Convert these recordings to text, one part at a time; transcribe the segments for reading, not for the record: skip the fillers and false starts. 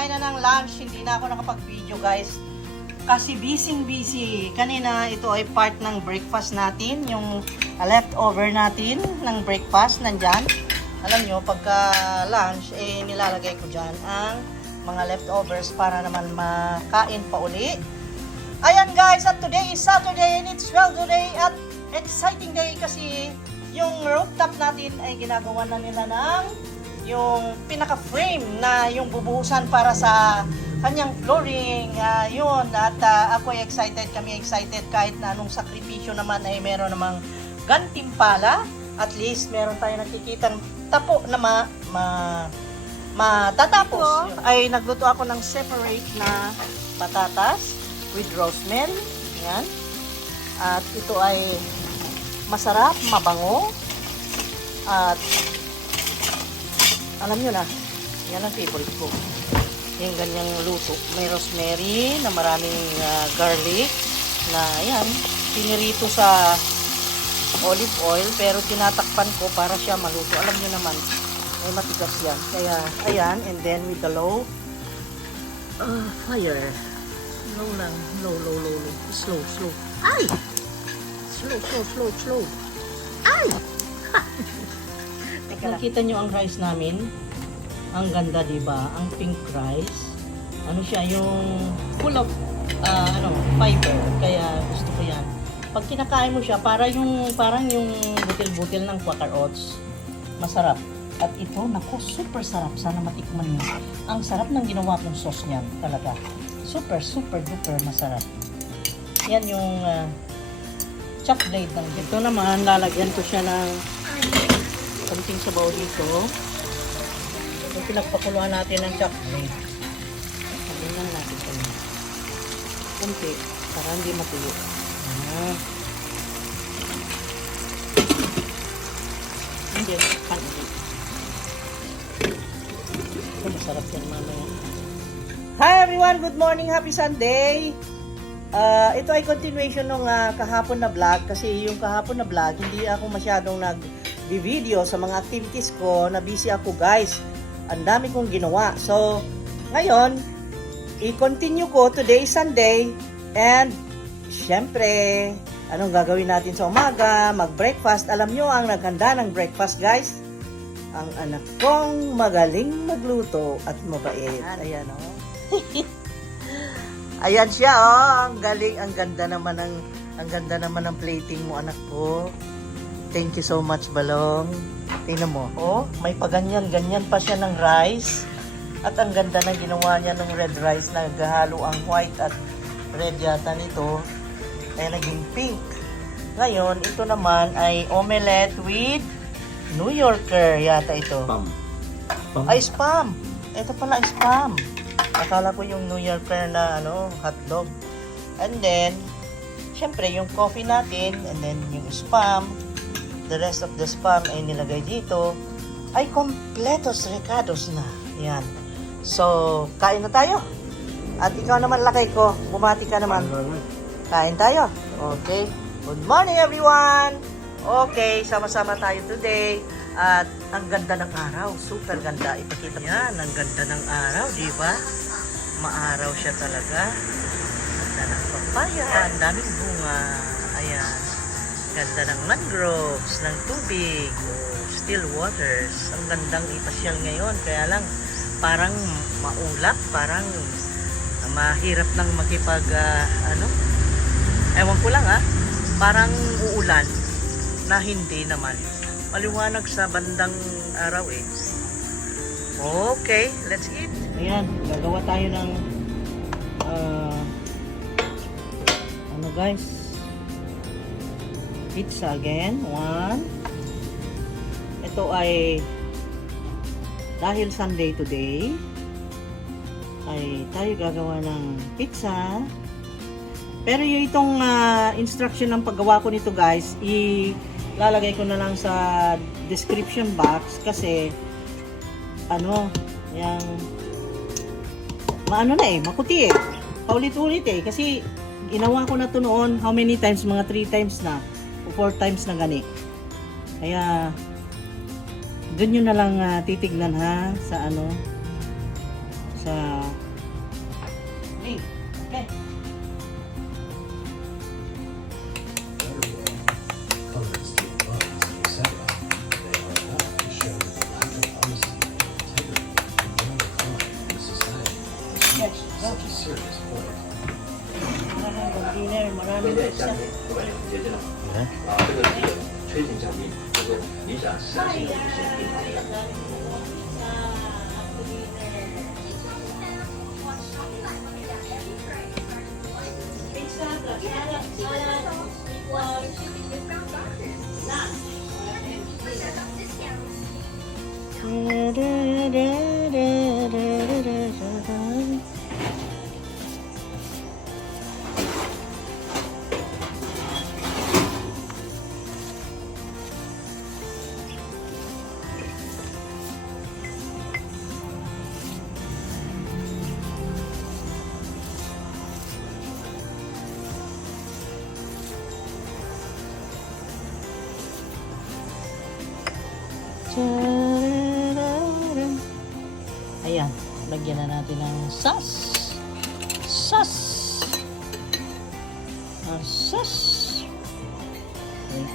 kumain na ng lunch. Hindi na ako nakapag-video guys. Kasi busy. Kanina ito ay part ng breakfast natin. Yung leftover natin ng breakfast nandyan. Alam nyo, pagka lunch, nilalagay ko dyan ang mga leftovers para naman makain pa uli. Ayan guys, at today is Saturday and it's sweldo day at exciting day kasi yung rooftop natin ay ginagawa na nila ng yung pinaka-frame na yung bubuhusan para sa kanyang flooring. Yun, at ako ay excited, kami excited kahit na anong sakripisyo naman ay meron namang gantimpala. At least meron tayo nakikitang tapo na matatapos. Ay nagluto ako ng separate na patatas with rosemary. Yan. At ito ay masarap, mabango. At alam nyo na, yan ang favorite ko. Yung ganyang luto. May rosemary na maraming garlic na yan, pinirito sa olive oil pero tinatakpan ko para siya maluto. Alam nyo naman, may matigas yan. Kaya, ayan, and then with the low fire. Low lang. Low. Slow. Ay! Slow. Ay! Nakita nyo ang rice namin? Ang ganda, diba? Ang pink rice. Ano siya, yung full of fiber. Kaya gusto ko yan. Pag kinakain mo siya, parang yung butil-butil ng Quaker Oats. Masarap. At ito, naku, super sarap. Sana matikman nyo. Ang sarap ng ginawa kong sauce niyan. Talaga. Super duper masarap. Yan yung chop blade ng ito naman, lalagyan ko siya ng konting sabaw dito. Yung pinagpakuluan natin ng chop blade. Lagyan natin ito. Kunti, para hindi matuyo. Hindi, panulit. Ito, masarap yan mamaya. Hi everyone! Good morning! Happy Sunday! Ito ay continuation ng kahapon na vlog kasi yung kahapon na vlog hindi ako masyadong nag-video sa mga activities ko, na busy ako guys. Ang dami kong ginawa. So, ngayon, i-continue ko. Today is Sunday and syempre, anong gagawin natin sa umaga? Mag-breakfast. Alam nyo ang naghanda ng breakfast guys? Ang anak kong magaling magluto at mabait. Ayan o. Ayan siya ang galing, ang ganda naman ng plating mo anak ko. Thank you so much Balong. Tingnan mo, may paganyan pa siya ng rice. At ang ganda ng ginawa niya ng red rice na gahalo ang white at red yata nito. Ay naging pink. Ngayon, ito naman ay omelette with New Yorker yata ito. Spam. Ay, spam. Ito pala spam. Akala ko yung New Yorker na hotdog. And then, syempre yung coffee natin, and then yung spam, the rest of the spam ay nilagay dito, ay completos recados na. Yan. So, kain na tayo. At ikaw naman lakay ko, bumati ka naman. Kain tayo. Okay. Good morning everyone. Okay, sama-sama tayo today. At ang ganda ng araw, super ganda. Ipakita mo yan, ang ganda ng araw, di ba? Maaraw siya talaga. Ganda ng papaya, ang daming bunga. Ayan. Ganda ng mangroves, ng tubig, still waters. Ang gandang ipasyal ngayon. Kaya lang, parang maulap, parang mahirap nang makipag, ewan ko lang parang uulan na hindi naman. Maliwanag sa bandang araw Okay, let's eat. Ayan, gagawa tayo ng guys, pizza again. One. Ito ay dahil Sunday today ay tayo gagawa ng pizza. Pero yung itong instruction ng paggawa ko nito guys, lalagay ko na lang sa description box kasi yung makuti paulit-ulit kasi ginawa ko na to noon, how many times, mga 3 times na o 4 times na gani. Kaya doon nyo na lang titignan sa Okay. Colors give buzz, etc. They are enough to show that the lack of honesty and integrity in moral crime in society has Yes, reached such a serious point. Maraming dinner, maraming pizza. 我感觉很接近了。这个是吹性降低，就是影响闪性的一些病变。Ayan, lagyan na natin ng sauce. Sauce. Sauce. Wait.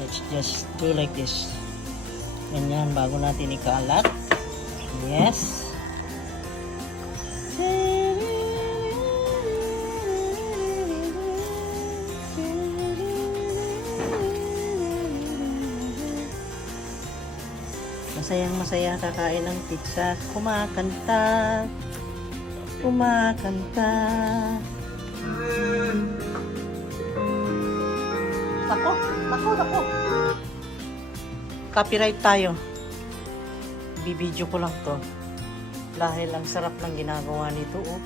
Let's just do like this. Ganyan, bago natin ikalat. Yes. Masayang masaya kakain ng pizza, kumakanta, kumakanta. Ako. Copyright tayo. Bibidyo ko lang to. Dahil ang sarap ng ginagawa nito. Oh.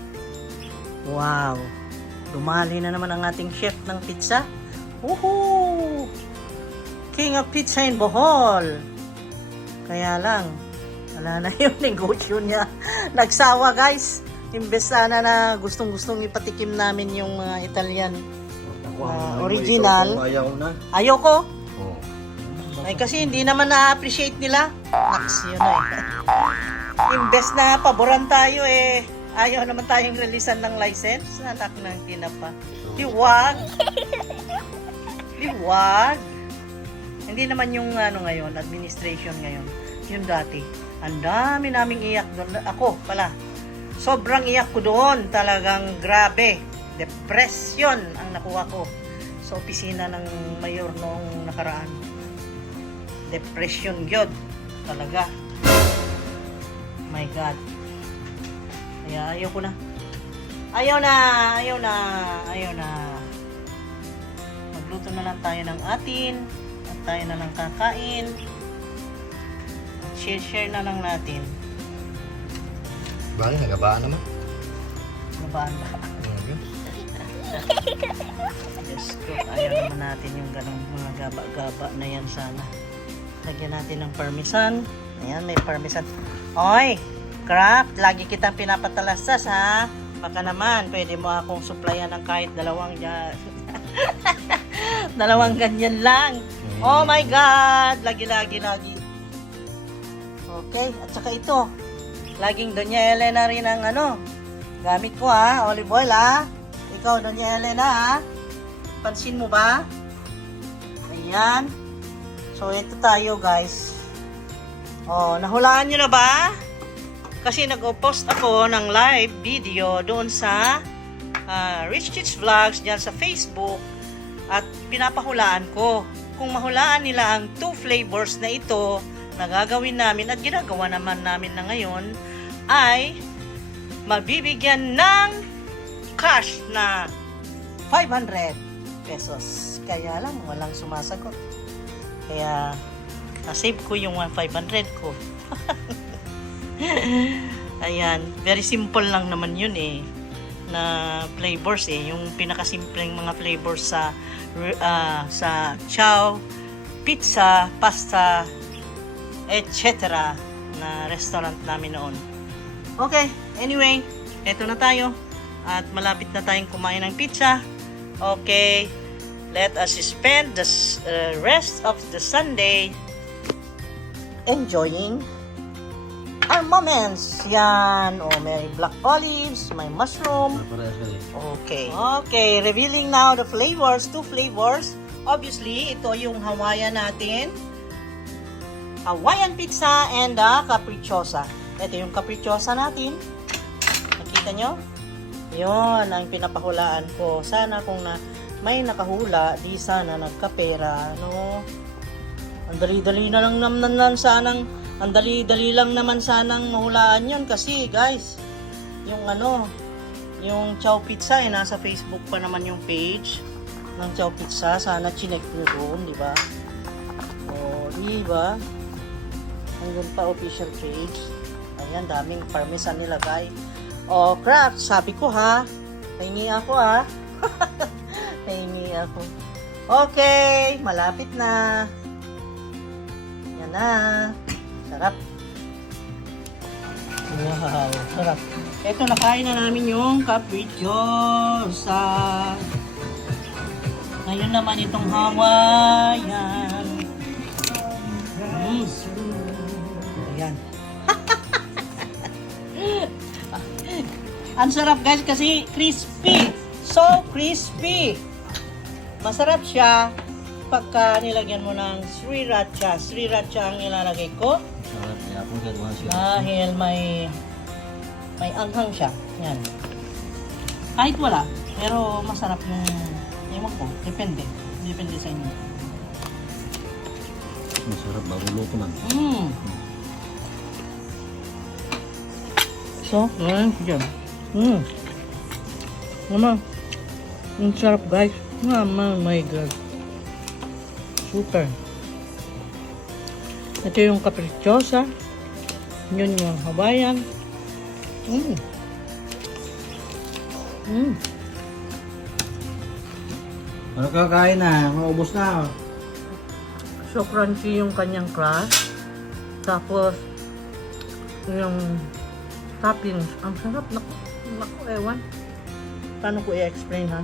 Wow. Dumali na naman ang ating chef ng pizza. Woohoo! King of Pizza in Bohol. Kaya lang, wala na yung negosyo niya. Nagsawa guys. Imbes sana na gustong-gustong ipatikim namin yung mga Italian original. Ayaw na. Ayoko. Oh. Ay kasi hindi naman na-appreciate nila. Naks, yun Imbes na paboran tayo ayaw naman tayong releasean ng license. Anak ng tinapa. Liwag. Liwag. Hindi naman yung ngayon, administration ngayon. Yung dati. Ang dami naming iyak doon. Ako pala. Sobrang iyak ko doon. Talagang grabe. Depression ang nakuha ko sa opisina ng mayor noong nakaraan. Depression yun. Talaga. My God. Kaya ayaw ko na. Ayaw na. Magluto na lang tayo ng atin. At tayo na lang kakain. Share na lang natin. Bakit? Nagabaan naman. Mabaan ba? Diyos ko, ayaw naman natin yung ganong mga gaba-gaba na yan sana. Lagyan natin ng parmesan. Ayan, may parmesan. Oy, Craft, lagi kitang pinapatalastas ha. Baka naman, pwede mo akong supplyan ng kahit dalawang dalawang ganyan lang. Oh my God! Lagi. Okay, at saka ito. Laging Doña Elena rin ang gamit ko ha, olive oil ha. Ikaw, Doña Elena ha. Pansin mo ba? Ayan. So, ito tayo guys. Oh, nahulaan nyo na ba? Kasi nag-post ako ng live video doon sa Rich Kids Vlogs dyan sa Facebook. At pinapahulaan ko. Kung mahulaan nila ang 2 flavors na ito na gagawin namin at ginagawa naman namin na ngayon, ay mabibigyan ng cash na 500 pesos. Kaya lang, walang sumasagot. Kaya, na-save ko yung 500 ko. Ayan, very simple lang naman yun na flavors yung pinakasimpleng mga flavors sa chow, pizza, pasta, etc. na restaurant namin noon. Okay, anyway, eto na tayo at malapit na tayong kumain ng pizza. Okay, let us spend the rest of the Sunday enjoying our moments. Yan. O, may black olives, may mushroom. Okay. Okay, revealing now the flavors, 2 flavors. Obviously, ito yung Hawaiian natin. Hawaiian pizza and capricciosa. Ito yung capricciosa natin. Nakita nyo? Yun ang pinapahulaan ko. Sana kung may nakahula, di sana nagkapera. Ano? Ang dali-dali na lang naman sanang, ang dali-dali lang naman sanang mahulaan yun. Kasi guys, yung yung Chow Pizza, nasa Facebook pa naman yung page ng Chow Pizza. Sana chinek nyo doon, di ba? O, di ba? Hanggang pa official page. Ayan, daming parmesan nilagay. O, craft, sabi ko ha. Pahingi ako ha. Pahingi ako. Okay, malapit na. Yan na. Sarap. Wow, sarap. Ito, nakain na namin yung capricciosa. Ngayon naman itong Hawaiian. Ayan. Ang sarap guys kasi crispy. So crispy. Masarap siya pagka nilagyan mo ng sriracha. Sriracha ang ilalagay ko. Dahil may anghang siya. Yan. Kahit wala. Pero masarap yung ewan ko. Depende. Depende sa inyo. Masarap bago luto man. So, yan. Mama. Ang sarap guys. Mama, my God. Super. Ito yung capricciosa. Yun yung Hawaiian. Ano kakain na? Maubos na. So crunchy yung kanyang crust. Tapos, yung toppings. Ang sarap. Naku, ewan. Paano ko i-explain ha?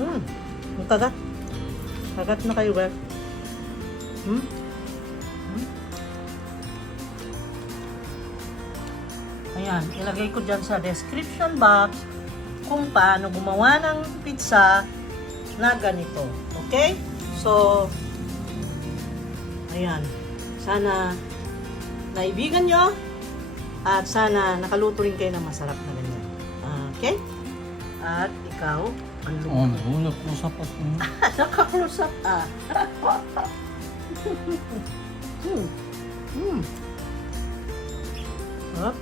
Ang kagat. Kagat na kayo guys. Ayan, ilagay ko dyan sa description box kung paano gumawa ng pizza na ganito. Okay? So, ayan. Sana naibigan nyo at sana nakaluto rin kayo ng masarap na ganyan. Okay? At ikaw, ang luto. Nakusap ako. Naka-close up Up.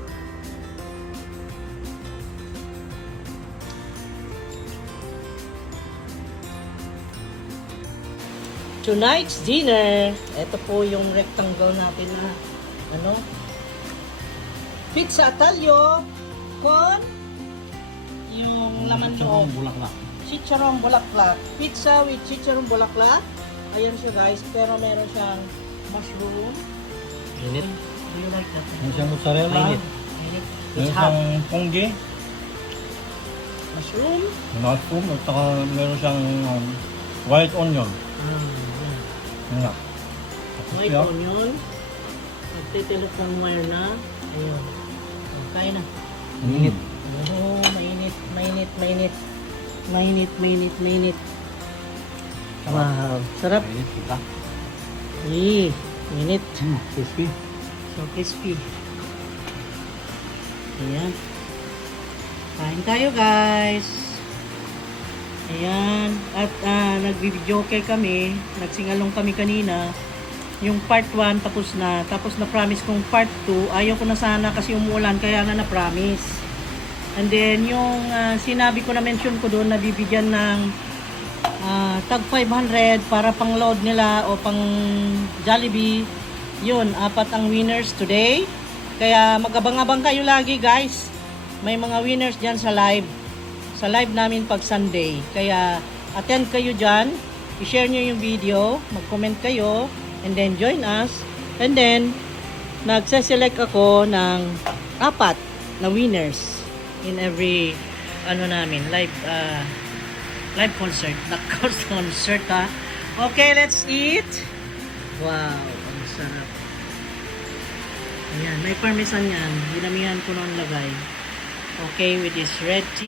Tonight's dinner, ito po yung rectangle natin na pizza atalyo con yung laman loob. Bulaklak. Chicharong bulaklak. Pizza with chicharong bulaklak. Ayan siya guys, pero meron siyang mushroom. Init. Do you like that? Meron siyang mozzarella. Mainit. Meron It's hot. siyang pongge. Mushroom. Mushroom. At saka meron siyang white onion. Yan nga. White onion. Nagtitelepong wire na. Ayun. Kaya na. Init. Oh, mainit, mainit, mainit. Mainit, mainit, mainit. Wow, sarap. Init kita. Mainit. Crispy. So crispy. Ayan. Kain tayo guys. Ayan. At nag-video kami. Nagsingalong kami kanina. Yung part 1 tapos na. Tapos na-promise kong part 2. Ayaw ko na sana kasi umuulan. Kaya nga na-promise. And then yung sinabi ko na mention ko doon na bibigyan ng tag 500 para pang load nila o pang Jollibee. Yun, 4 ang winners today. Kaya mag-abang-abang kayo lagi guys. May mga winners dyan sa live. Sa live namin pag Sunday. Kaya attend kayo dyan. I-share nyo yung video. Mag-comment kayo. And then join us. And then nagse-select ako ng 4 na winners in every namin live concert. Not concert ha. Okay, let's eat. Wow, ang sarap. Ayan, may parmesan yan. Dinamihan ko ng lagay. Okay, with this red tea.